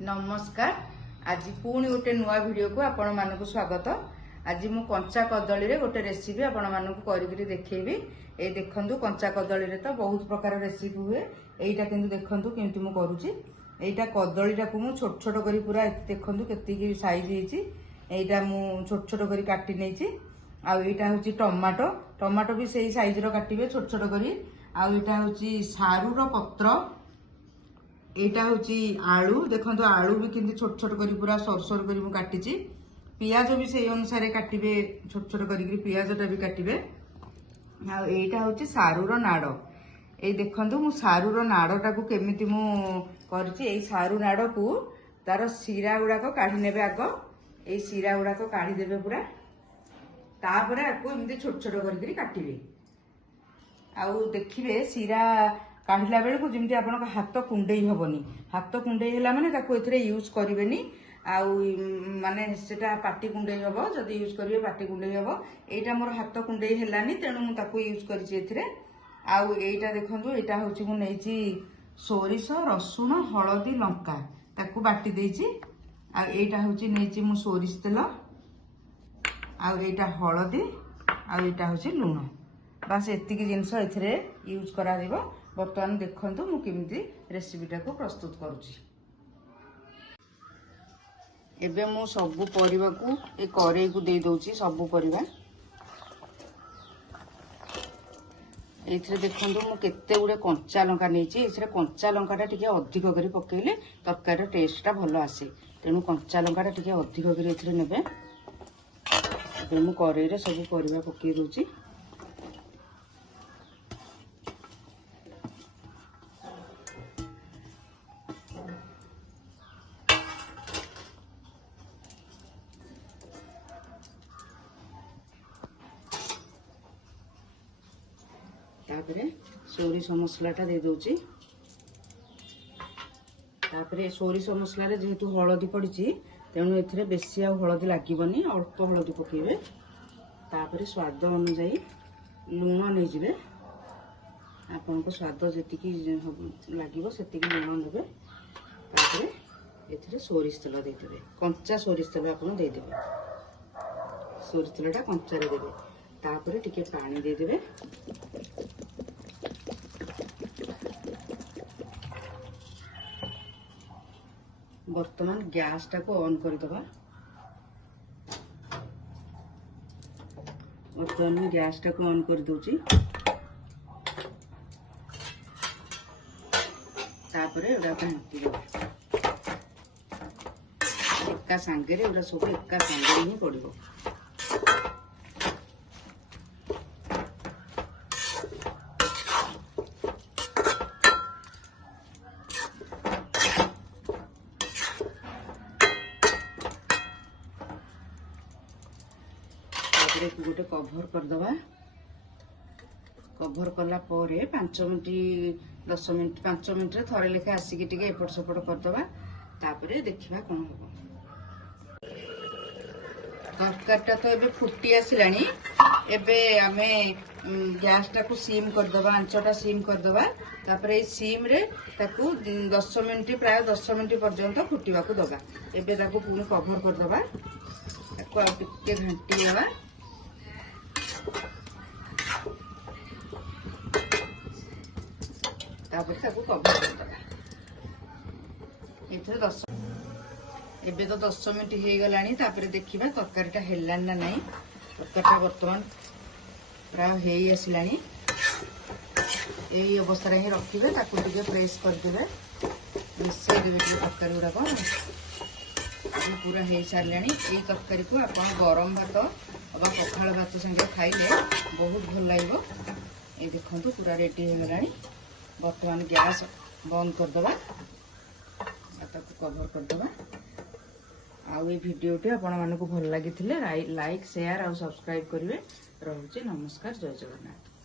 नमस्कार। आज पुणी गोटे नुआ वीडियो को आपण मानक स्वागत। आज मु कंचा कदली रे गोटे रेसिपी आपण मानक करिकरी देखैबी। ए देखंतु कंचा कदली रे तो बहुत प्रकार रेसिपी हुए। एटा किंतु देखंतु केमति मु करूची। एटा कदलीटा को मु छोट छोट करी पूरा देखंतु केति साइज हेची। एटा मु छोट छोट करी काटी नेची। आ एटा होची टमाटो। टमाटो भी सेही साइज रो काटिबे छोट छोट करी। आ एटा होची सारू रो पत्र। एटा होची आलू। देखंतु आलू भी किंतु छोट छोट करी पूरा सरसर करी मु काटिची। पियाज भी सेही अनुसार काटिबे छोट छोट करी पियाजटा भी काटिबे। आ एटा होची सारू रो नाड़। ए देखंतु मु सारू रो नाड़टा को केमिति मु करची। ए सारू नाड़ को तार सिरा गुडा को काढी नेबे। आग ए सिरा गुडा को काढी देबे पूरा। तापरे आको एमति छोट छोट करी काटिबे। आउ देखिबे सिरा काढ़ला बेल को जमी आप हाथ कुंडई हेनी। हाथ कुंडई है माने एथरे यूज करेनि। आउ माने सेटा पाटी कुंडई हम जब यूज करेंगे पाटी कुंडई हम। एटा मोर हाथ कुंडई हेलानी तेणु मुझे यूज कर। आउ एटा देखंतु एटा होची मु नेची सोरिष रसुण हलदी लंका ताकू बाटी देची। आ एटा होची नेची मु सोरिष तेल। आउ एटा हलदी आउ एटा होची लुण। बस एतिकी जिनस एथरे यूज करा दिबो। बर्तमान देखंतु मु केमिति रेसिपीटा को प्रस्तुत करूची। एबे मु सबु परिबा को ए करेई को दे दोची। सबु परिबा एथरे देखंतु मु केते गुडे कंचा लंका नेची। एथरे कंचा लंकाटा टिके अधिक करी पकेइले तरकारी टेस्टटा भलो आसे। तेनु कंचा लंकाटा टिके अधिक करी एथरे नेबे। एबे मु करेई रे सबु परिबा पकेइ दोची। तापरे सोरिष मसलाटा दे दोची। तापरे सोरिष मसला रे जेहेतु हलदी पड़ीची तेणु एथरे बेसी आ हलदी लागीबनी। अल्प हलदी पकेइबे। तापरे स्वाद अनुसार लुण नै जिवे। आपन को स्वाद जेतिकी लागिबो सेतिकी लुण नेबे। तापरे एथरे सोरिष तेल दे देबे। कंचा सोरिष तेल आपन दे देबे। सोरिष तेलटा कंचा रे देबे। तापरे टिके पानी दे देबे। वर्तमान गैस टा को ऑन कर दबा। वर्तमान गैस टा को ऑन कर दोची। तापरे एडा घंटी दो। एका संगे रे एडा सब एका संगे ही पड़िबो। गोटे कभर करदबा। कभर कला परे 5 मिनिट 10 मिनिट 5 मिनिट रे थरे लेखा आसिकी टिके एपट सेपट करदबा। तापरे देखिबा कोन होबो। तरकारीटा तो एबे फुटी आसिलानी। एबे आमे गैस टा को सिम करदबा। आंचटा सिम करदबा। तापरे सिम रे ताकू 10 मिनिट प्राय 10 मिनिट पर्यंत फुटीबा को दबा। एबे ताकू पुनी कभर करदबा। ताकू आ टिके घंटी देबा। तापर ताकू कभर कर दबा। एथरे 10 एबे तो 10 मिनिट हे गलानी। तापर देखिबा तरकारीटा हेलान ना नाही। तरकारीटा वर्तमान प्राय हेई आसिलानी। एई अवस्था रे ही रखिबे। ताकू टिके प्रेस कर देबे। मिसै देबे टिके तरकारी गुडा को। पूरा हेई सारलानी। एई तरकारी को आपण गरम भात अबा पखाल भात संगे खाइले बहुत भल लागिबो। ए देखंतु पूरा रेडी हे गलानी। वर्तमान गैस बंद कर दबा। ताकू कवर कर दबा। आउ ये वीडियोटी आपण मानकु भल लागिथिले लाइक शेयर और सब्सक्राइब करिवे। रहउची नमस्कार। जय जगन्नाथ।